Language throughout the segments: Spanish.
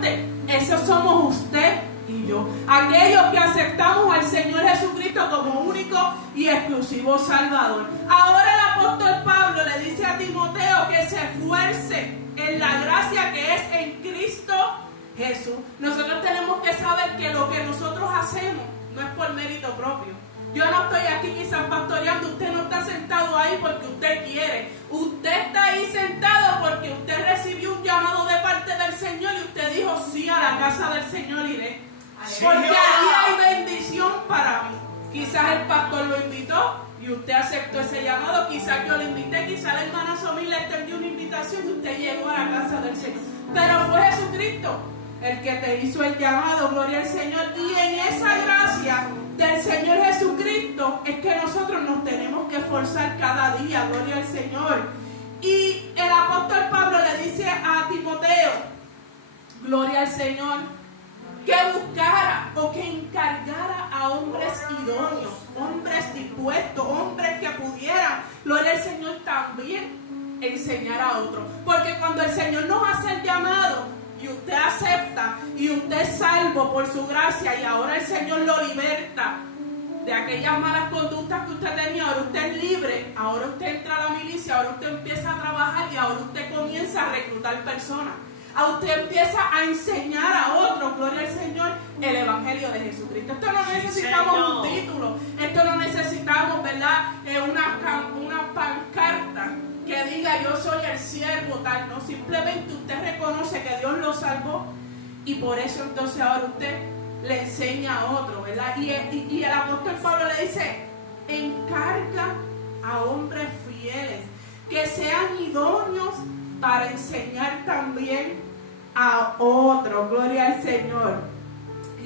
parte, esos somos usted y yo. Aquellos que aceptamos al Señor Jesucristo como único y exclusivo Salvador. Ahora el apóstol Pablo le dice a Timoteo que se esfuerce en la gracia que es en Cristo Jesús. Nosotros tenemos que saber que lo que nosotros hacemos no es por mérito propio. Yo no estoy aquí quizás pastoreando, usted no está sentado ahí porque usted quiere. Usted está ahí sentado porque usted recibió un llamado de parte del Señor y usted dijo, sí, a la casa del Señor iré. Porque ahí hay bendición para mí. Quizás el pastor lo invitó y usted aceptó ese llamado. Quizás yo lo invité, quizás la hermana Somil le extendió una invitación y usted llegó a la casa del Señor. Pero fue Jesucristo el que te hizo el llamado, gloria al Señor. Y en esa gracia del Señor Jesucristo es que nosotros nos tenemos que esforzar cada día, gloria al Señor. Y el apóstol Pablo le dice a Timoteo, gloria al Señor, que buscara o que encargara a hombres idóneos, hombres dispuestos, hombres que pudieran, gloria al Señor, también enseñar a otros. Porque cuando el Señor nos hace el llamado y usted acepta y usted es salvo por su gracia y ahora el Señor lo liberta de aquellas malas conductas que usted tenía, ahora usted es libre, ahora usted entra a la milicia, ahora usted empieza a trabajar y ahora usted comienza a reclutar personas. A usted empieza a enseñar a otros, gloria al Señor, el Evangelio de Jesucristo. Esto no necesitamos un título, esto no necesitamos, ¿verdad? Una pancarta que diga yo soy el siervo tal, no, simplemente usted reconoce que Dios lo salvó y por eso entonces ahora usted le enseña a otro, ¿verdad? Y el apóstol Pablo le dice, encarga a hombres fieles que sean idóneos para enseñar también a otros, gloria al Señor.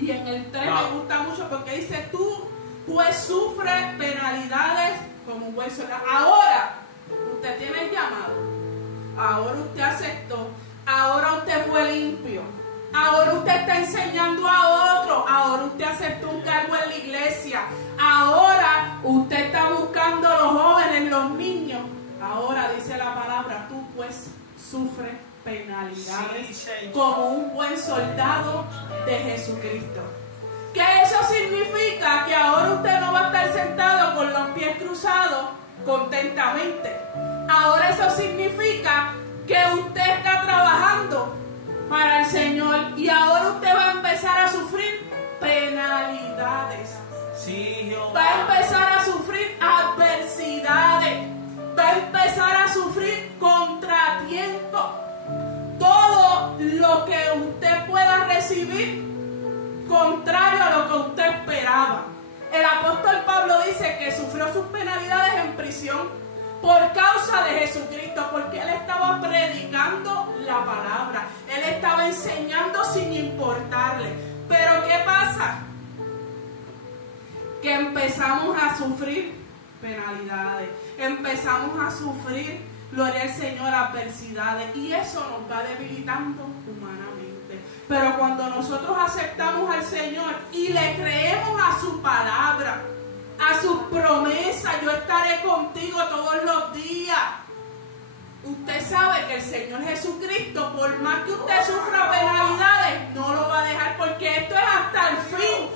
Y en el 3 me gusta mucho porque dice, tú pues sufres penalidades como un buen soldado. Ahora usted tiene el llamado, ahora usted aceptó, ahora usted fue limpio, ahora usted está enseñando a otro, ahora usted aceptó un cargo en la iglesia, ahora usted está buscando a los jóvenes, los niños. Ahora dice la palabra, tú pues sufres penalidades como un buen soldado de Jesucristo. ¿Qué eso significa? Que ahora usted no va a estar sentado con los pies cruzados contentamente. Ahora eso significa que usted está trabajando para el Señor y ahora usted va a empezar a sufrir penalidades. Va a empezar a sufrir adversidades. Va a empezar a sufrir contratiempos. Todo lo que usted pueda recibir contrario a lo que usted esperaba. El apóstol Pablo dice que sufrió sus penalidades en prisión por causa de Jesucristo, porque él estaba predicando la palabra, él estaba enseñando sin importarle. Pero ¿qué pasa? Que empezamos a sufrir penalidades, empezamos a sufrir, gloria al Señor, adversidades, y eso nos va debilitando humanamente. Pero cuando nosotros aceptamos al Señor y le creemos a su palabra, a sus promesas, yo estaré contigo todos los días. Usted sabe que el Señor Jesucristo, por más que usted sufra penalidades, no lo va a dejar, porque esto es hasta el fin,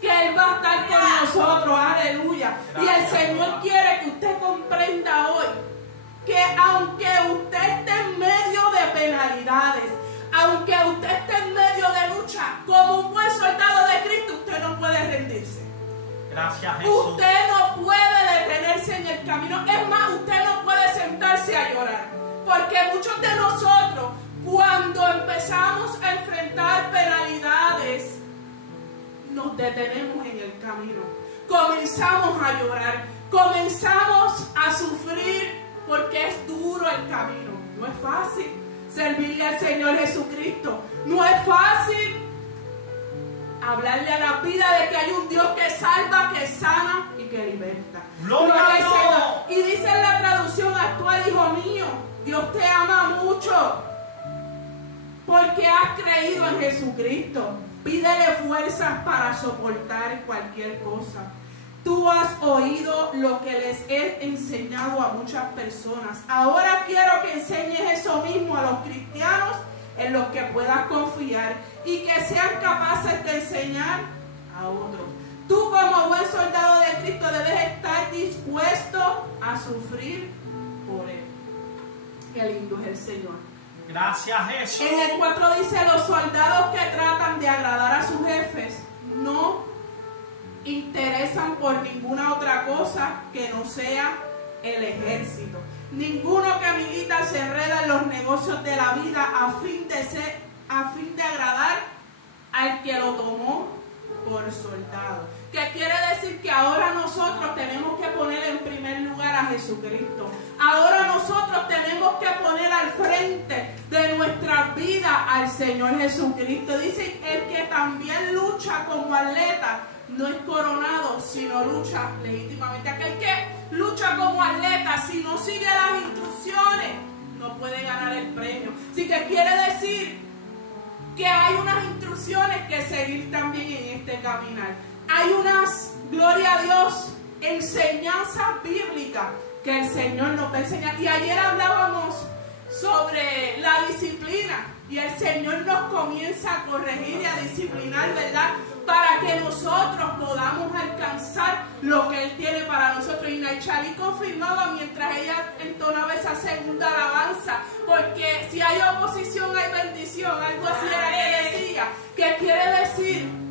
que Él va a estar con nosotros, aleluya. Y el Señor quiere que usted comprenda hoy que aunque usted esté en medio de penalidades, aunque usted esté en medio de lucha, como un buen soldado de Cristo, usted no puede rendirse. Gracias, Jesús. Usted no puede detenerse en el camino. Es más, usted no puede sentarse a llorar. Porque muchos de nosotros, cuando empezamos a enfrentar penalidades, nos detenemos en el camino. Comenzamos a llorar. Comenzamos a sufrir porque es duro el camino. No es fácil servirle al Señor Jesucristo. No es fácil hablarle a la vida de que hay un Dios que salva, que sana y que liberta. ¡Gloria a Dios! Y dice en la traducción actual, hijo mío, Dios te ama mucho porque has creído en Jesucristo. Pídele fuerzas para soportar cualquier cosa. Tú has oído lo que les he enseñado a muchas personas. Ahora quiero que enseñes eso mismo a los cristianos en los que puedas confiar y que sean capaces de enseñar a otros. Tú como buen soldado de Cristo debes estar dispuesto a sufrir por Él. Qué lindo es el Señor. Gracias, Jesús. En el 4 dice, los soldados que tratan de agradar a sus jefes no interesan por ninguna otra cosa que no sea el ejército. Ninguno que milita se enreda en los negocios de la vida a fin de agradar al que lo tomó por soldado. ¿Qué quiere decir? Que ahora nosotros tenemos que poner en primer lugar a Jesucristo. Ahora nosotros tenemos que poner al frente de nuestra vida al Señor Jesucristo. Dice, el que también lucha como atleta no es coronado, sino lucha legítimamente. Aquel que lucha como atleta, si no sigue las instrucciones, no puede ganar el premio. Así que quiere decir que hay unas instrucciones que seguir también en este caminar. Hay unas, gloria a Dios, enseñanzas bíblicas que el Señor nos va a enseñar. Y ayer hablábamos sobre la disciplina y el Señor nos comienza a corregir y a disciplinar, ¿verdad? Para que nosotros podamos alcanzar lo que Él tiene para nosotros. Y Naychali confirmaba mientras ella entonaba esa segunda alabanza, porque si hay oposición hay bendición, algo así era que decía, que quiere decir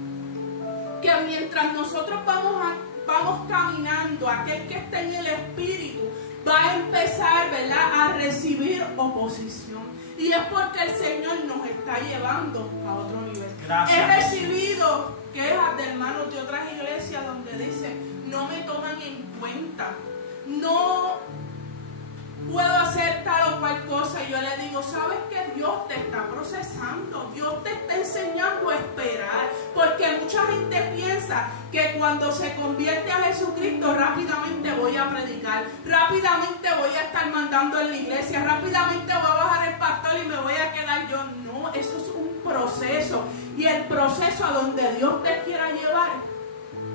que mientras nosotros vamos caminando, aquel que está en el Espíritu va a empezar, ¿verdad?, a recibir oposición. Y es porque el Señor nos está llevando a otro nivel. Gracias. He recibido quejas de hermanos de otras iglesias donde dicen, no me toman en cuenta, no puedo hacer tal o cual cosa. Y yo le digo, ¿sabes qué? Dios te está procesando, Dios te está enseñando a esperar, porque mucha gente piensa que cuando se convierte a Jesucristo rápidamente voy a predicar, rápidamente voy a estar mandando en la iglesia, rápidamente voy a bajar el pastor y me voy a quedar yo. No, eso es un proceso, y el proceso a donde Dios te quiera llevar,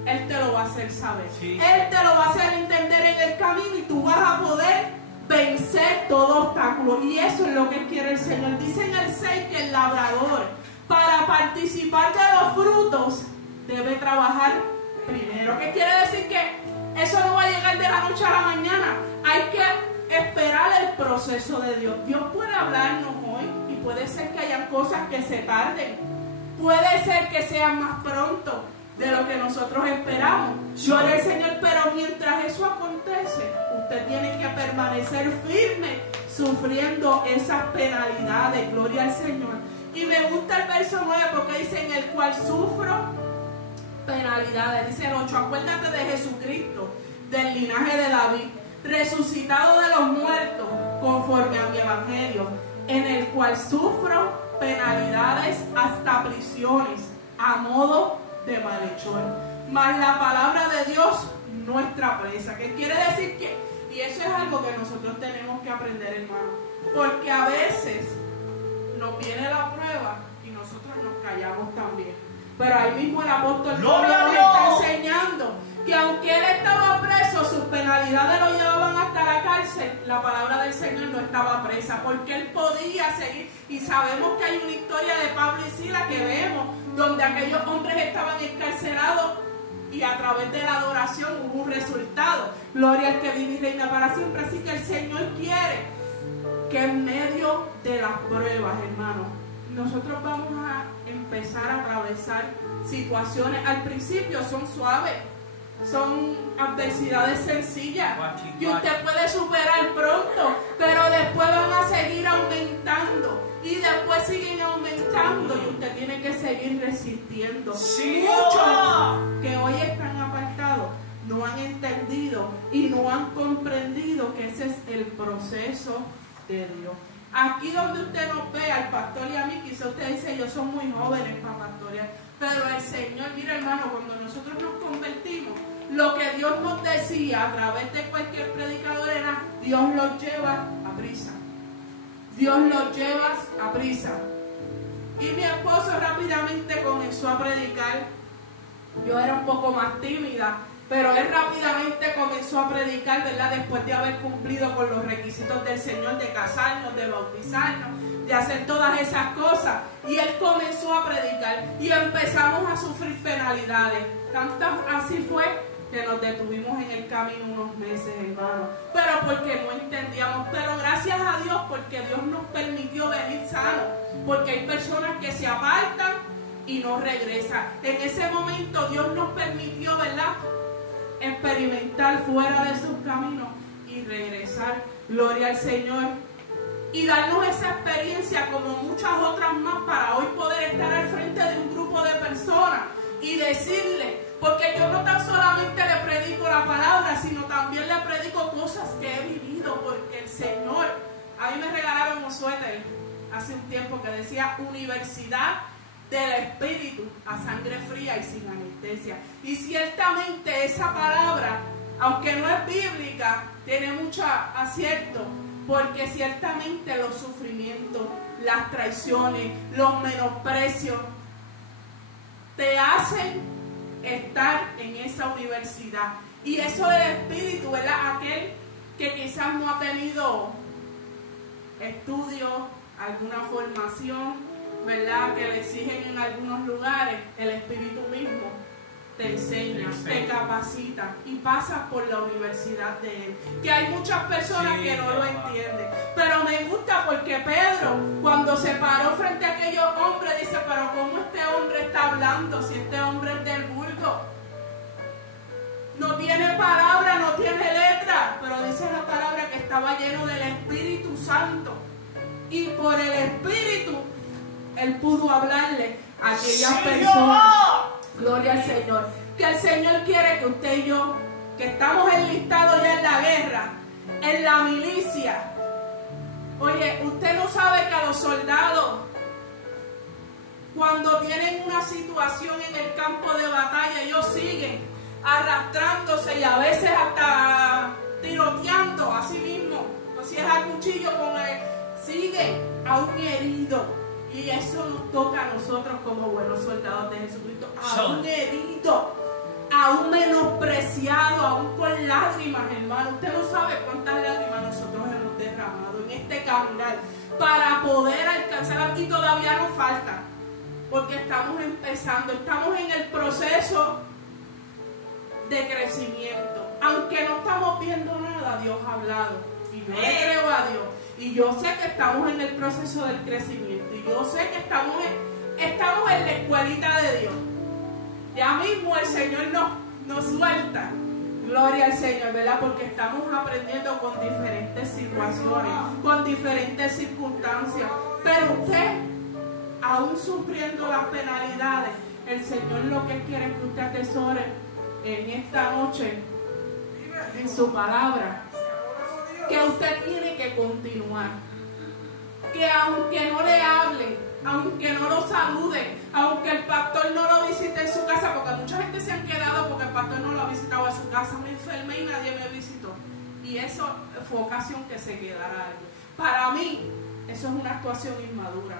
Él te lo va a hacer saber, sí. Él te lo va a hacer entender en el camino, y tú vas a poder vencer todo obstáculo. Y eso es lo que quiere el Señor. Dice en el 6 que el labrador, para participar de los frutos, debe trabajar primero. ¿Qué quiere decir? Que eso no va a llegar de la noche a la mañana. Hay que esperar el proceso de Dios. Dios puede hablarnos hoy y puede ser que hayan cosas que se tarden, puede ser que sean más pronto de lo que nosotros esperamos. Gloria al Señor. Pero mientras eso acontece, usted tiene que permanecer firme, sufriendo esas penalidades. Gloria al Señor. Y me gusta el verso 9 porque dice, en el cual sufro penalidades. Dice el 8, acuérdate de Jesucristo, del linaje de David, resucitado de los muertos, conforme a mi evangelio, en el cual sufro penalidades hasta prisiones, a modo de malhechor. Mas la palabra de Dios, nuestra presa. ¿Qué quiere decir? Que, y eso es algo que nosotros tenemos que aprender, hermano, porque a veces nos viene la prueba y nosotros nos callamos también. Pero ahí mismo el apóstol Pablo nos está enseñando que aunque él estaba preso, sus penalidades lo llevaban hasta la cárcel. La palabra del Señor no estaba presa, porque él podía seguir. Y sabemos que hay una historia de Pablo y Silas que vemos, donde aquellos hombres estaban encarcelados y a través de la adoración hubo un resultado. Gloria al que vive y reina para siempre. Así que el Señor quiere que en medio de las pruebas, hermanos, nosotros vamos a empezar a atravesar situaciones. Al principio son suaves, son adversidades sencillas que usted puede superar pronto, pero después van a seguir aumentando y después siguen aumentando y usted tiene que seguir resistiendo. Sí, muchos que hoy están apartados no han entendido y no han comprendido que ese es el proceso de Dios. Aquí donde usted nos ve, al pastor y a mí, quizá usted dice, ellos son muy jóvenes para pastorear, pero el Señor, mira hermano, cuando nosotros nos convertimos, lo que Dios nos decía a través de cualquier predicador era, Dios los lleva a prisa, Dios los lleva a prisa. Y mi esposo rápidamente comenzó a predicar. Yo era un poco más tímida, pero él rápidamente comenzó a predicar, ¿verdad? Después de haber cumplido con los requisitos del Señor, de casarnos, de bautizarnos. de hacer todas esas cosas. Y él comenzó a predicar y empezamos a sufrir penalidades. Tantas así fue que nos detuvimos en el camino unos meses, hermano. Pero porque no entendíamos. Pero gracias a Dios, porque Dios nos permitió venir sanos. Porque hay personas que se apartan y no regresan. En ese momento Dios nos permitió, ¿verdad?, experimentar fuera de sus caminos y regresar. Gloria al Señor. Y darnos esa experiencia como muchas otras más para hoy poder estar al frente de un grupo de personas y decirle, porque yo no tan solamente le predico la palabra, sino también le predico cosas que he vivido, porque el Señor, a mí me regalaron un suéter hace un tiempo que decía Universidad del Espíritu a sangre fría y sin anestesia. Y ciertamente esa palabra, aunque no es bíblica, tiene mucho acierto, porque ciertamente los sufrimientos, las traiciones, los menosprecios te hacen estar en esa universidad. Y eso del Espíritu, ¿verdad? Aquel que quizás no ha tenido estudios, alguna formación, ¿verdad?, que le exigen en algunos lugares, el Espíritu mismo te enseña, te capacita y pasas por la universidad de Él. Que hay muchas personas que no lo entienden, pero me gusta porque Pedro, cuando se paró frente a aquellos hombres, dice, pero ¿cómo este hombre está hablando si este hombre es del vulgo? No tiene palabra, no tiene letra, pero dice la palabra que estaba lleno del Espíritu Santo. Y por el Espíritu, Él pudo hablarle a aquellas personas. Gloria al Señor. Que el Señor quiere que usted y yo, que estamos enlistados ya en la guerra, en la milicia. Oye, usted no sabe que a los soldados, cuando tienen una situación en el campo de batalla, ellos siguen arrastrándose y a veces hasta tiroteando a sí mismo. O si es a cuchillo con él, siguen a un herido. Y eso nos toca a nosotros como buenos soldados de Jesucristo. A un herido, a un menospreciado, aún con lágrimas, hermano. Usted no sabe cuántas lágrimas nosotros hemos derramado en este caminar para poder alcanzar. Y todavía nos falta, porque estamos empezando, estamos en el proceso de crecimiento. Aunque no estamos viendo nada, Dios ha hablado. Y yo le creo a Dios. Y yo sé que estamos en el proceso del crecimiento. Y yo sé que estamos en la escuelita de Dios. Ya mismo el Señor nos suelta. Gloria al Señor, ¿verdad? Porque estamos aprendiendo con diferentes situaciones, con diferentes circunstancias. Pero usted, aún sufriendo las penalidades, el Señor lo que quiere es que usted atesore en esta noche, en su palabra, que usted tiene que continuar. Que aunque no le hablen, aunque no lo saluden, aunque el pastor no lo visite en su casa, porque mucha gente se han quedado porque el pastor no lo ha visitado en su casa, me enfermé y nadie me visitó. Y eso fue ocasión que se quedara alguien. Para mí, eso es una actuación inmadura.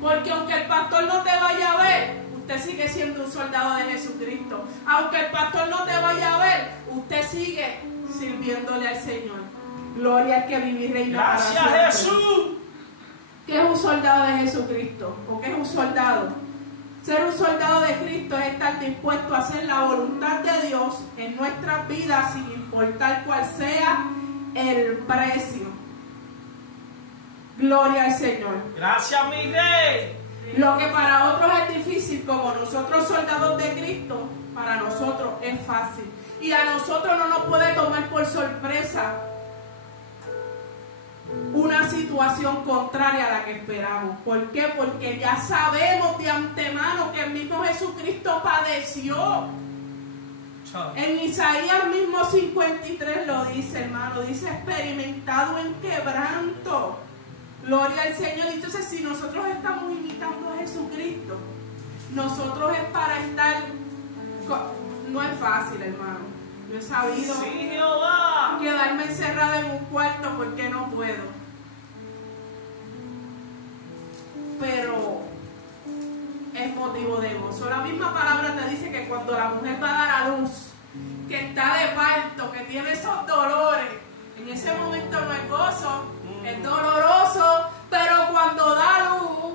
Porque aunque el pastor no te vaya a ver, usted sigue siendo un soldado de Jesucristo. Aunque el pastor no te vaya a ver, usted sigue sirviéndole al Señor. Gloria al que vive y reina para siempre. Gracias, Jesús. ¿Qué es un soldado de Jesucristo? ¿O qué es un soldado? Ser un soldado de Cristo es estar dispuesto a hacer la voluntad de Dios en nuestras vidas sin importar cuál sea el precio. Gloria al Señor. Gracias, mi rey. Lo que para otros es difícil, como nosotros soldados de Cristo, para nosotros es fácil. Y a nosotros no nos puede tomar por sorpresa una situación contraria a la que esperamos. ¿Por qué? Porque ya sabemos de antemano que el mismo Jesucristo padeció. En Isaías mismo 53 lo dice, hermano, dice experimentado en quebranto. Gloria al Señor. Entonces, si nosotros estamos imitando a Jesucristo, nosotros es para estar... No es fácil, hermano. Yo he sabido quedarme encerrada en un cuarto porque no puedo. Pero es motivo de gozo. La misma palabra te dice que cuando la mujer va a dar a luz, que está de parto, que tiene esos dolores, en ese momento no es gozo, es doloroso, Pero cuando da luz,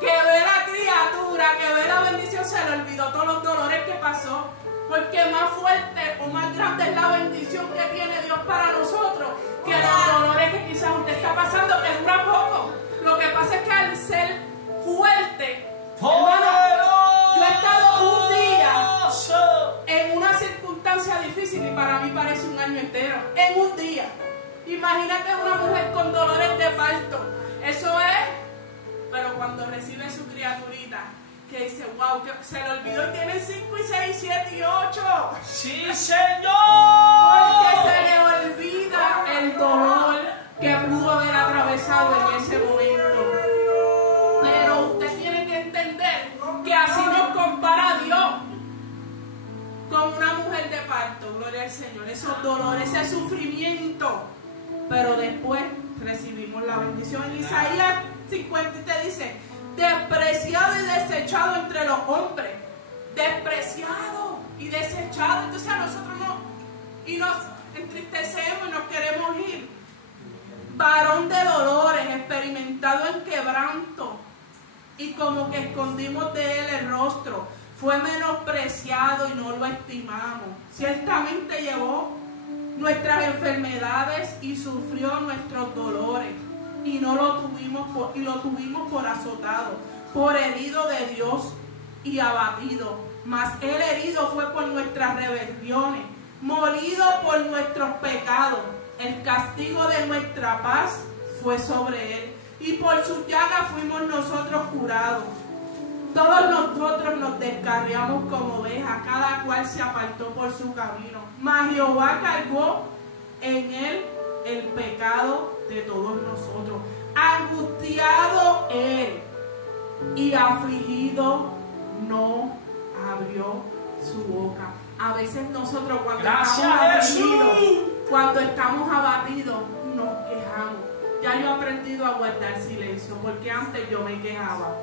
que ve la criatura, que ve la bendición, se le olvidó todos los dolores que pasó. Porque más fuerte o más grande es la bendición que tiene Dios para nosotros que los dolores que quizás usted está pasando, que dura poco. Lo que pasa es que al ser fuerte, hermano, yo he estado un día en una circunstancia difícil y para mí parece un año entero. En un día. Imagínate una mujer con dolores de parto. Eso es. Pero cuando recibe su criaturita, que dice, wow, que se le olvidó y tiene 5 y 6, 7 y 8. ¡Sí, Señor! Porque se le olvida el dolor que pudo haber atravesado en ese momento. Pero usted tiene que entender que así nos compara Dios con una mujer de parto, gloria al Señor. Esos dolores, ese sufrimiento. Pero después recibimos la bendición. En Isaías 50 te dice, despreciado y desechado entre los hombres. Despreciado y desechado. Entonces a nosotros nos entristecemos y nos queremos ir. Varón de dolores, experimentado en quebranto, y como que escondimos de él el rostro. Fue menospreciado y no lo estimamos. Ciertamente llevó nuestras enfermedades y sufrió nuestros dolores. Y lo tuvimos por azotado, por herido de Dios y abatido. Mas él herido fue por nuestras rebeliones, molido por nuestros pecados. El castigo de nuestra paz fue sobre él, y por su llaga fuimos nosotros curados. Todos nosotros nos descarriamos como ovejas, cada cual se apartó por su camino. Mas Jehová cargó en él el pecado de todos nosotros. Angustiado él y afligido, no abrió su boca. A veces nosotros cuando estamos abatidos nos quejamos. Ya yo he aprendido a guardar silencio, porque antes yo me quejaba.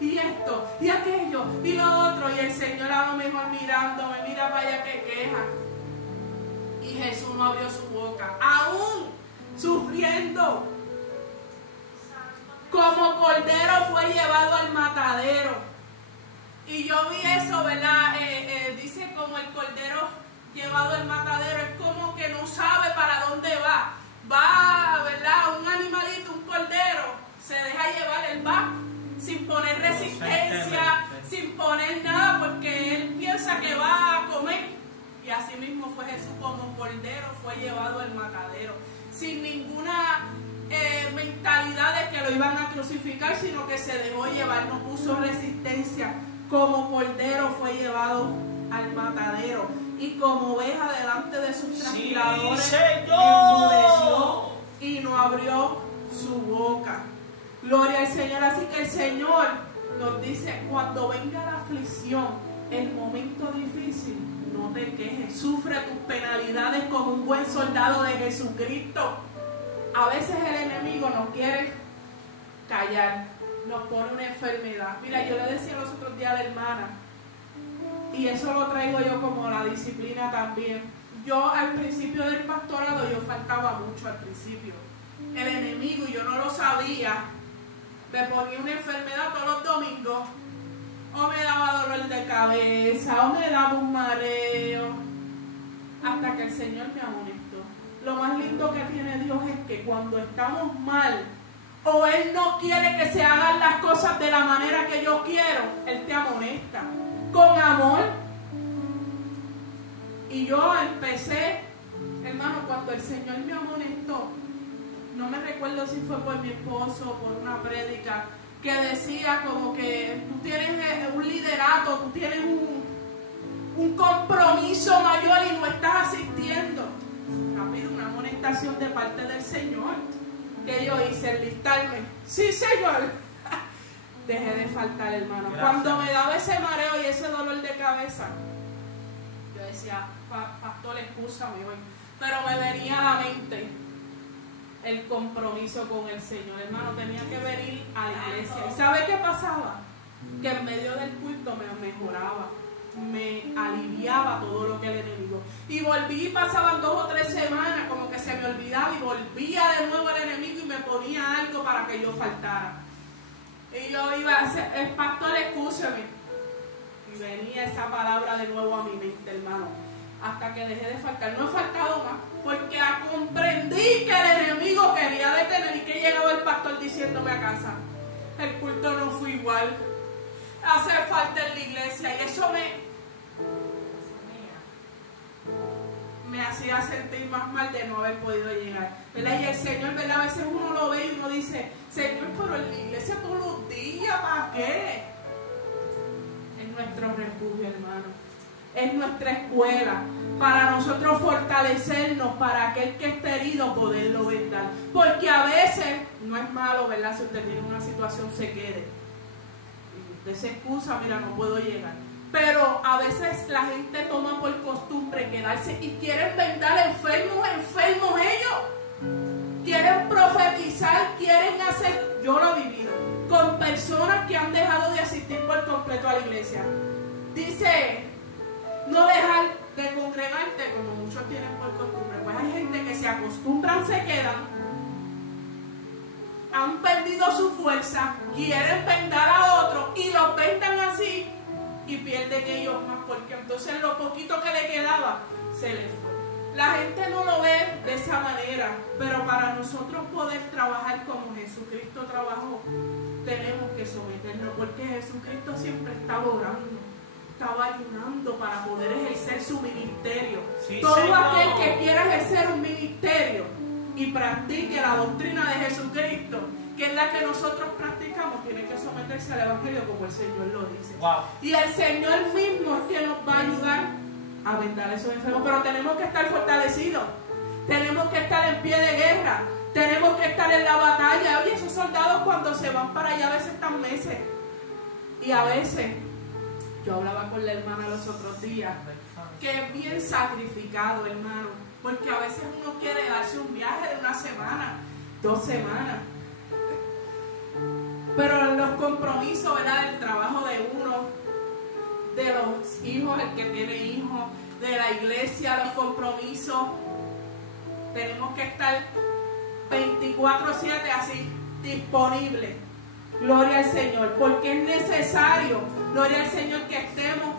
Y esto, y aquello, y lo otro, y el Señor a lo mejor mirándome, mira vaya que queja. Y Jesús no abrió su boca, aún sufriendo. Como cordero fue llevado al matadero. Y yo vi eso, ¿verdad? Dice como el cordero llevado al matadero, es como que no sabe para dónde va. Va, ¿verdad? Un animalito, un cordero, se deja llevar, él va sin poner resistencia, sin poner nada, porque él piensa que va a comer. Y así mismo fue Jesús, como cordero fue llevado al matadero, sin ninguna mentalidad de que lo iban a crucificar, sino que se dejó llevar, no puso resistencia. Como cordero fue llevado al matadero, y como oveja delante de sus trasquiladores, enmudeció y no abrió su boca. Gloria al Señor. Así que el Señor nos dice, cuando venga la aflicción, el momento difícil, no te quejes, sufre tus penalidades como un buen soldado de Jesucristo. A veces el enemigo nos quiere callar, nos pone una enfermedad. Mira, yo le decía los otros días a la hermana, y eso lo traigo yo como la disciplina también. Yo al principio del pastorado, yo faltaba mucho al principio. El enemigo, yo no lo sabía, me ponía una enfermedad todos los domingos, o me daba dolor de cabeza, o me daba un mareo, hasta que el Señor me amonestó. Lo más lindo que tiene Dios es que cuando estamos mal, o Él no quiere que se hagan las cosas de la manera que yo quiero, Él te amonesta con amor. Y yo empecé, hermano, cuando el Señor me amonestó, no me recuerdo si fue por mi esposo o por una prédica, que decía como que tú tienes un liderato, tú tienes un compromiso mayor y no estás asistiendo. Rápido, una amonestación de parte del Señor. Que yo hice, enlistarme. Sí, Señor. Dejé de faltar, hermano. Gracias. Cuando me daba ese mareo y ese dolor de cabeza, yo decía, pastor, excúsame hoy. Pero me venía a la mente el compromiso con el Señor, hermano. Tenía que venir a la iglesia. ¿Y sabe qué pasaba? Que en medio del culto me mejoraba, me aliviaba todo lo que el enemigo. Y volví, pasaban 2 o 3 semanas, como que se me olvidaba, y volvía de nuevo el enemigo y me ponía algo para que yo faltara. Y yo iba a decir, el pastor, escúcheme. Y venía esa palabra de nuevo a mi mente, hermano. Hasta que dejé de faltar. No he faltado más. Porque comprendí que el enemigo quería detener y que llegaba el pastor diciéndome a casa, el culto no fue igual. Hace falta en la iglesia. Y eso me hacía sentir más mal de no haber podido llegar, ¿verdad? Y el Señor, ¿verdad? A veces uno lo ve y uno dice, Señor, pero en la iglesia todos los días, ¿para qué? Es nuestro refugio, hermano. Es nuestra escuela para nosotros fortalecernos, para aquel que esté herido poderlo vendar. Porque a veces no es malo, ¿verdad? Si usted tiene una situación, se quede. Y usted se excusa, mira, no puedo llegar. Pero a veces la gente toma por costumbre quedarse y quieren vendar enfermos ellos. Quieren profetizar, quieren hacer. Yo lo he vivido con personas que han dejado de asistir por completo a la iglesia. Dice, no dejar de congregarte como muchos tienen por costumbre. Pues hay gente que se acostumbran, se quedan, han perdido su fuerza, quieren vendar a otros y los vendan así. Y pierden ellos más, porque entonces lo poquito que le quedaba se les fue. La gente no lo ve de esa manera, pero para nosotros poder trabajar como Jesucristo trabajó, tenemos que someternos, porque Jesucristo siempre estaba orando, estaba ayunando para poder ejercer su ministerio. Sí, todo aquel que quiera ejercer un ministerio y practique la doctrina de Jesucristo, que es la que nosotros practicamos, tiene que someterse al Evangelio como el Señor lo dice. Wow. Y el Señor mismo es que nos va a ayudar a vendar esos enfermos, pero tenemos que estar fortalecidos, tenemos que estar en pie de guerra, tenemos que estar en la batalla. Oye, esos soldados cuando se van para allá a veces están meses, y a veces, yo hablaba con la hermana los otros días, que es bien sacrificado, hermano, porque a veces uno quiere darse un viaje de una semana, 2 semanas, pero los compromisos, ¿verdad? Del trabajo de uno, de los hijos, el que tiene hijos, de la iglesia, los compromisos, tenemos que estar 24/7 así, disponibles. Gloria al Señor, porque es necesario, gloria al Señor, que estemos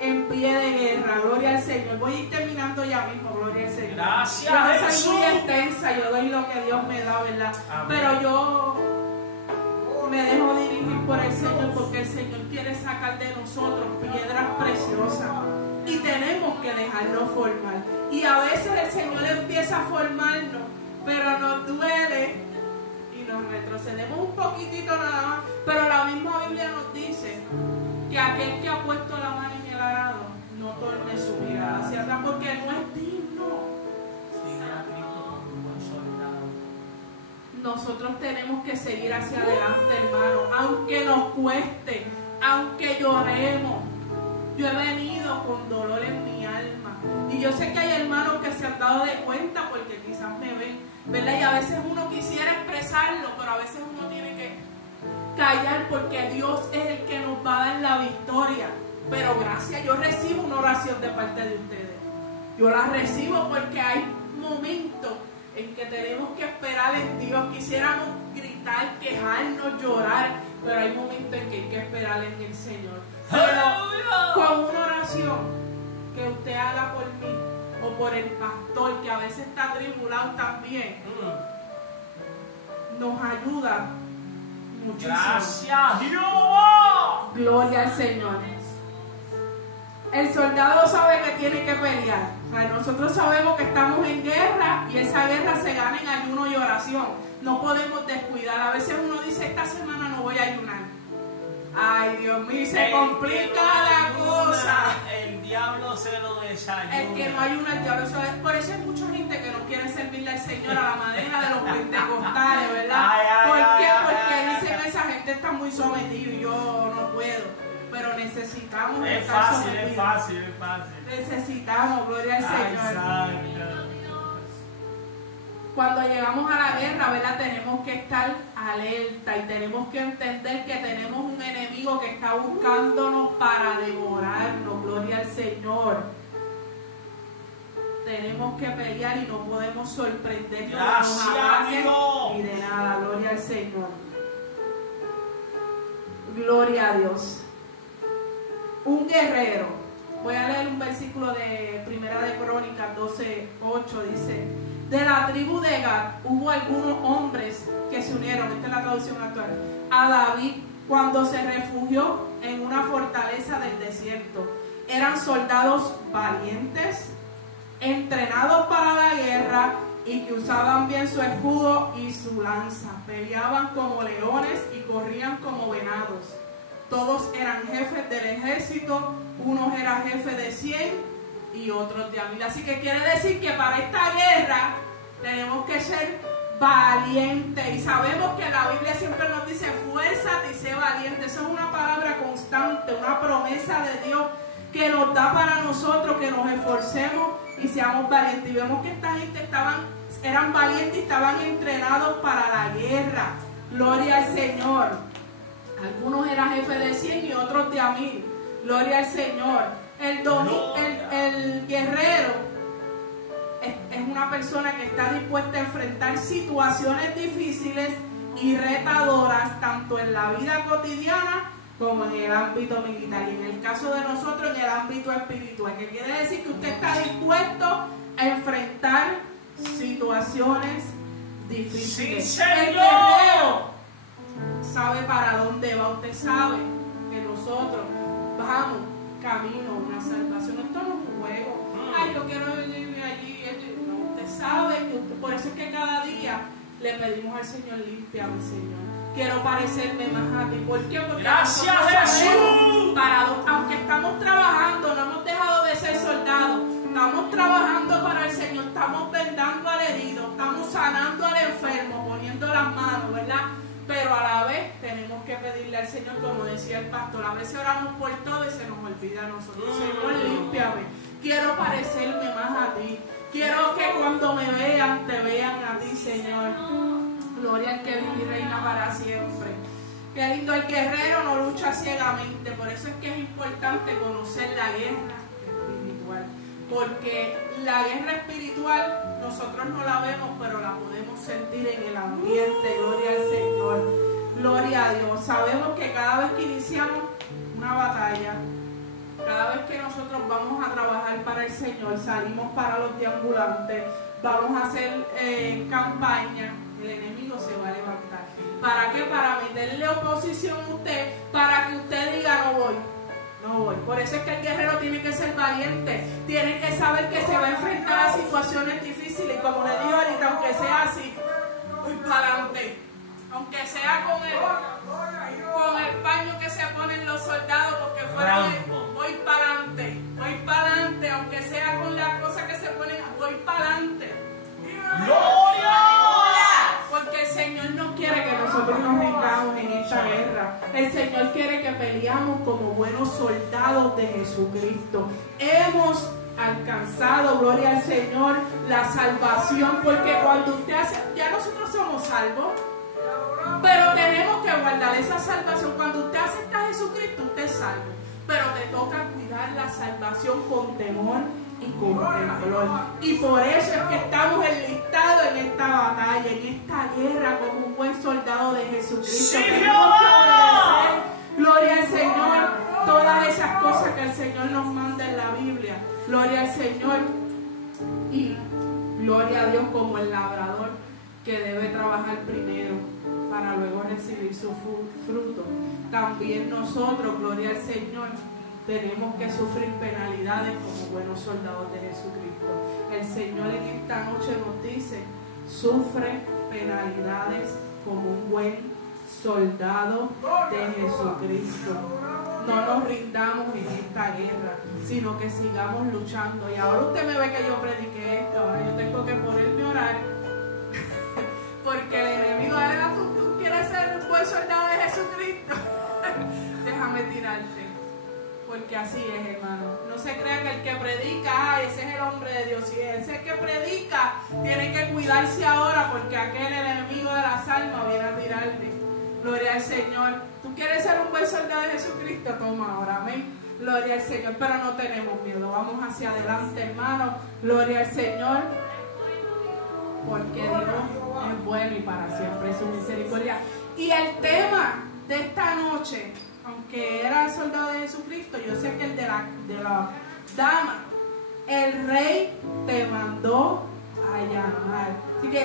en pie de guerra. Gloria al Señor. Voy a ir terminando ya mismo, gloria al Señor. Gracias, yo soy muy extensa, yo doy lo que Dios me da, ¿verdad? Amén. Pero yo me dejo dirigir por el Señor, porque el Señor quiere sacar de nosotros piedras preciosas y tenemos que dejarnos formar. Y a veces el Señor empieza a formarnos, pero nos duele y nos retrocedemos un poquitito nada más. Pero la misma Biblia nos dice que aquel que ha puesto la mano en el arado no torne su mirada hacia atrás, porque no es digno. Nosotros tenemos que seguir hacia adelante, hermano, aunque nos cueste, aunque lloremos. Yo he venido con dolor en mi alma, y yo sé que hay hermanos que se han dado de cuenta porque quizás me ven, ¿verdad? Y a veces uno quisiera expresarlo, pero a veces uno tiene que callar, porque Dios es el que nos va a dar la victoria. Pero gracias, yo recibo una oración de parte de ustedes. Yo la recibo porque hay momentos en que tenemos que esperar en Dios. Quisiéramos gritar, quejarnos, llorar, pero hay momentos en que hay que esperar en el Señor. Pero con una oración que usted haga por mí o por el pastor, que a veces está atribulado también, nos ayuda muchísimo. Gracias, Dios. Gloria al Señor. El soldado sabe que tiene que pelear. O sea, nosotros sabemos que estamos en guerra, y esa guerra se gana en ayuno y oración. No podemos descuidar. A veces uno dice, esta semana no voy a ayunar. Ay, Dios mío, se complica la cosa. El diablo se lo desayuna. El que no ayuna, el diablo se lo desayuna. Por eso hay mucha gente que no quiere servirle al Señor a la manera de los pentecostales, ¿verdad? ¿Por qué? Porque dicen, esa gente está muy sometida y yo no puedo. Pero necesitamos estar sometidos. Es fácil. Necesitamos, gloria al Señor. Cuando llegamos a la guerra, ¿verdad? Tenemos que estar alerta y tenemos que entender que tenemos un enemigo que está buscándonos para devorarnos. Gloria al Señor. tenemos que pelear y no podemos sorprendernos de Gracias, los ataques Dios. ni de nada. Gloria al Señor. Gloria a Dios. Un guerrero. Voy a leer un versículo de Primera de Crónicas 12:8. Dice: de la tribu de Gad hubo algunos hombres que se unieron, esta es la traducción actual, a David cuando se refugió en una fortaleza del desierto. Eran soldados valientes, entrenados para la guerra y que usaban bien su escudo y su lanza. Peleaban como leones y corrían como venados. Todos eran jefes del ejército, unos eran jefes de 100 y otros de 1000. Así que quiere decir que para esta guerra tenemos que ser valientes. Y sabemos que la Biblia siempre nos dice: fuérzate y sé valiente. Eso es una palabra constante, una promesa de Dios que nos da para nosotros, que nos esforcemos y seamos valientes. Y vemos que esta gente eran valientes y estaban entrenados para la guerra. Gloria al Señor. Algunos eran jefes de 100 y otros de 1000. Gloria al Señor. El guerrero es una persona que está dispuesta a enfrentar situaciones difíciles y retadoras, tanto en la vida cotidiana como en el ámbito militar. Y en el caso de nosotros, en el ámbito espiritual. Que quiere decir que usted está dispuesto a enfrentar situaciones difíciles. ¡Sí, Señor! El guerrero sabe para dónde va. Usted sabe que nosotros vamos camino a una salvación. Esto no es un juego. Ay, yo quiero venirme allí. No, usted sabe que por eso es que cada día le pedimos al Señor: límpiame, Señor. Quiero parecerme más a ti. ¿Por qué? Porque gracias, Jesús. Aunque estamos trabajando, no hemos dejado de ser soldados. Estamos trabajando para el Señor. Estamos vendando al herido. Estamos sanando al enfermo, poniendo las manos, ¿verdad? Pero a la vez tenemos que pedirle al Señor, como decía el pastor, a veces oramos por todo y se nos olvida a nosotros. Señor, límpiame. Quiero parecerme más a ti. Quiero que cuando me vean, te vean a ti, Señor. Gloria al que vive y reina para siempre. Qué lindo. El guerrero no lucha ciegamente. Por eso es que es importante conocer la guerra espiritual. Porque la guerra espiritual nosotros no la vemos, pero la podemos sentir en el ambiente. Gloria al Señor. Gloria a Dios. Sabemos que cada vez que iniciamos una batalla, cada vez que nosotros vamos a trabajar para el Señor, salimos para los deambulantes, vamos a hacer campaña, el enemigo se va a levantar. ¿Para qué? Para meterle oposición a usted, para que usted diga: no voy. No voy. Por eso es que el guerrero tiene que ser valiente, tiene que saber que se va a enfrentar a situaciones difíciles. Y como le digo ahorita, aunque sea así, voy para adelante. Aunque sea con el paño que se ponen los soldados, porque fuera voy para adelante, aunque sea con las cosas que se ponen, voy para adelante. ¡Gloria! Porque el Señor no quiere que nosotros nos rindamos en esta guerra. El Señor quiere que peleamos como buenos soldados de Jesucristo. Hemos alcanzado, gloria al Señor, la salvación, porque cuando usted hace, ya nosotros somos salvos, pero tenemos que guardar esa salvación. Cuando usted acepta a Jesucristo, usted es salvo, pero te toca cuidar la salvación con temor y con temblor. Y por eso es que estamos enlistados en esta batalla, en esta guerra, como un buen soldado de Jesucristo. ¡Sí, Tenemos que obedecer, gloria al Señor, todas esas cosas que el Señor nos manda en la Biblia. Gloria al Señor. Y gloria a Dios, como el labrador que debe trabajar primero para luego recibir su fruto. También nosotros, gloria al Señor, tenemos que sufrir penalidades como buenos soldados de Jesucristo. El Señor en esta noche nos dice: sufre penalidades como un buen soldado de Jesucristo. No nos rindamos en esta guerra, sino que sigamos luchando. Y ahora usted me ve que yo prediqué esto, ahora yo tengo que ponerme a orar, porque el enemigo era: tú quieres ser un buen soldado de Jesucristo. Déjame tirarte. Porque así es, hermano. No se crea que el que predica, ese es el hombre de Dios. Si ese que predica, tiene que cuidarse ahora, porque aquel, el enemigo de las almas, viene a tirarte. Gloria al Señor. ¿Tú quieres ser un buen soldado de Jesucristo? Toma ahora, amén. Gloria al Señor, pero no tenemos miedo. Vamos hacia adelante, hermano. Gloria al Señor. Porque Dios es bueno y para siempre es su misericordia. Y el tema de esta noche, aunque era el soldado de Jesucristo, yo sé que el de la dama, el rey te mandó a llamar. Así que